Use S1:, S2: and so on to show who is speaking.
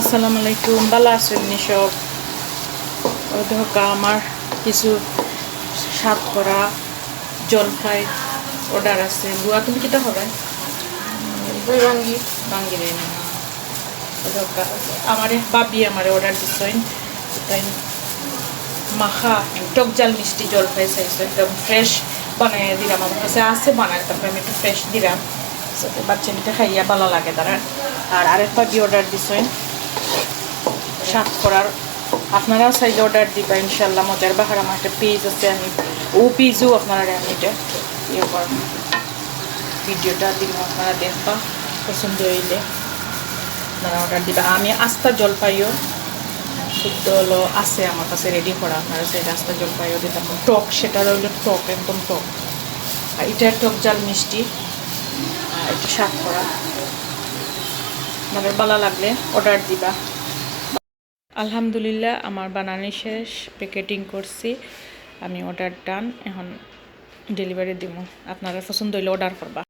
S1: আসসালামু আলাইকুম ভালো আছেন নি সব? দেখা আমার কিছু সাত করা জলফাই অর্ডার আছে। গুয়া তুমি কিটা হবে
S2: রঙ্গি
S1: বাঙ্গি। রে আমার বাবি আমার অর্ডার দিচ্ছেন তাই মাখা টক জাল মিষ্টি জলফাই চাইছে। একদম ফ্রেশ বানাই দিলাম আমার কাছে। আছে বানাই তারপরে আমি একটু ফ্রেশ দিলাম। বাচ্চা মিটা খাইয়া ভালো লাগে তারা। আর আরেক বাবি অর্ডার দিচ্ছেন শাক করার। আপনারাও চাইলে অর্ডার দিবা ইনশাল্লাহ মজার বাহার আমার একটা পেজ আছে আমি। ও পেজও আপনারা আমি এটা ইয়ে করেন ভিডিওটা দিব আপনারা দেখবা, পছন্দ হইলে আপনারা অর্ডার দিবা। আমি আস্তা জলপাইও, শুদ্ধ হলো আছে আমার কাছে রেডি করা। আপনারা সেই আস্তা জলপাইও দিতাম টক, সেটা হইল টক, একদম টক। আর এটা টক জাল মিষ্টি আর এটা শাক করা। আপনাদের ভালো লাগলে অর্ডার দিবা। আলহামদুলিল্লাহ, আমার বানানি শেষ, প্যাকেটিং করছি, আমি অর্ডার ডান এখন ডেলিভারি দিব আপনারা পছন্দ হইলে অর্ডার করবা।